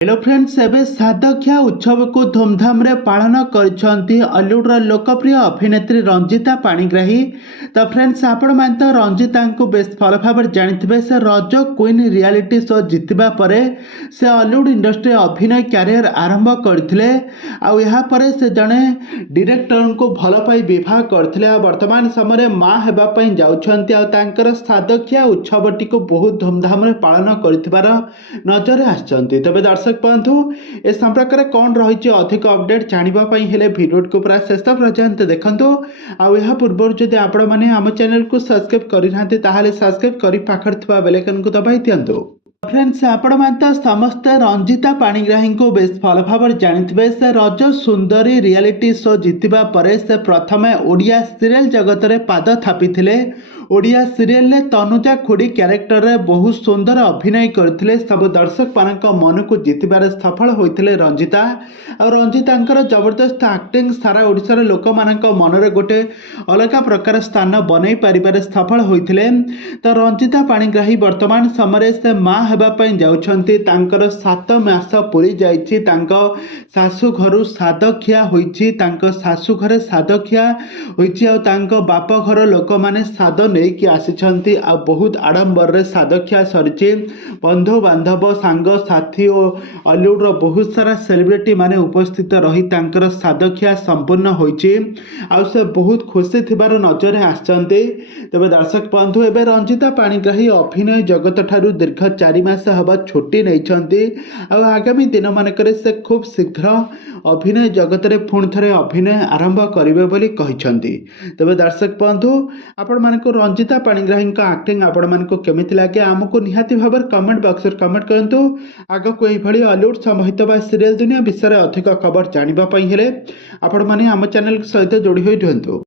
Hello friends एबे सादख्या उत्सव को धूमधाम रे पालन करछंती हॉलीवुड लोकप्रिय अभिनेत्री रंजिता पाणिग्राही। तो फ्रेंड्स आपण मान तो रंजिता को बेस भल भाव जानिथिबे। से रज क्वीन रियलिटी शो जितिबा परे से हॉलीवुड इंडस्ट्री अभिनय कैरियर आरंभ करथिले। आउ यहाँ परे से जने डायरेक्टर को भल पाई विवाह करथिले। आ वर्तमान समय माँ हेबा पई जाउछंती। आ तांकर सादख्या उत्सवटी को बहुत धूमधाम रे पालन करथिबार नजर आछंती। तबे दर्शक बंधु ए संपर्क में कौन रही अधिक अपडेट जानापी हेले वीडियो को पूरा शेष पर्यंत देखो। आउ पूर्व जदि आपण मैंने आम चैनल को सब्सक्राइब करना सब्सक्राइब कर पाखर थी बेलैकन को दबाई दिंतु। फ्रेंड्स आपण तो समस्ते रंजिता पाणिग्राही को बेस भल भाव जानिथिबे। से रज सुंदरी रियलिटी शो जितिबा परे से प्रथमे ओडिया सीरियल जगत रे पाद थापिथिले। ओडिया सीरियल ने तनुजा खुड़ी क्यारेक्टर रे बहुत सुंदर अभिनय करथिले। सब दर्शक मानक मन को जितबार सफल होइथिले रंजिता। और रंजितांकर जबरदस्त एक्टिंग सारा ओडिशार लोक मानक मन रे गोटे अलग प्रकार स्थान बनै पारिबार सफल होइथिले। तो रंजिता पाणिग्राही वर्तमान समय से माँ हेबा पई जाउछंती। तांकर 7 मास पूरी जाइछि। तांको सासु घरु सादखिया होइछि। तांको सासु घरे सादखिया होइछि। आ तांको बाप घर लोक माने साद नेकी आसिछंती। आ बहुत आडंबर रे सादखिया सरिछि। बंधु बांधव सांग साथी और हॉलीवुड रो बहुत सारा सेलिब्रिटी माने उपस्थित रही तांकर सादखिया संपूर्ण होइछि। आ से बहुत खुशी थिबार नजर आछंती। तबे दर्शक बंधु एबे रंजिता पाणिग्राही अभिनय जगत ठारू दीर्घ 4 मास हबा छुट्टी नैछंती। आ आगामी दिन मानकरे से खूब शीघ्र अभिनय जगत रे पुणी थरे अभिनय आरंभ करिवे बोली कहिछंती। तबे दर्शक बंधु आपण मानको रंजिता पाणिग्राही एक्टिंग आपण मानको केमिति लागे आमको निहाती भाबर कमेंट बॉक्स रे कमेंट करंतु। आगो को एही भली हॉलीवुड संबंधित बा सीरियल दुनिया विषय अधिक खबर जानिबा पई हेले आपण माने आम चैनल सहित जोड़ी होई रहंतु।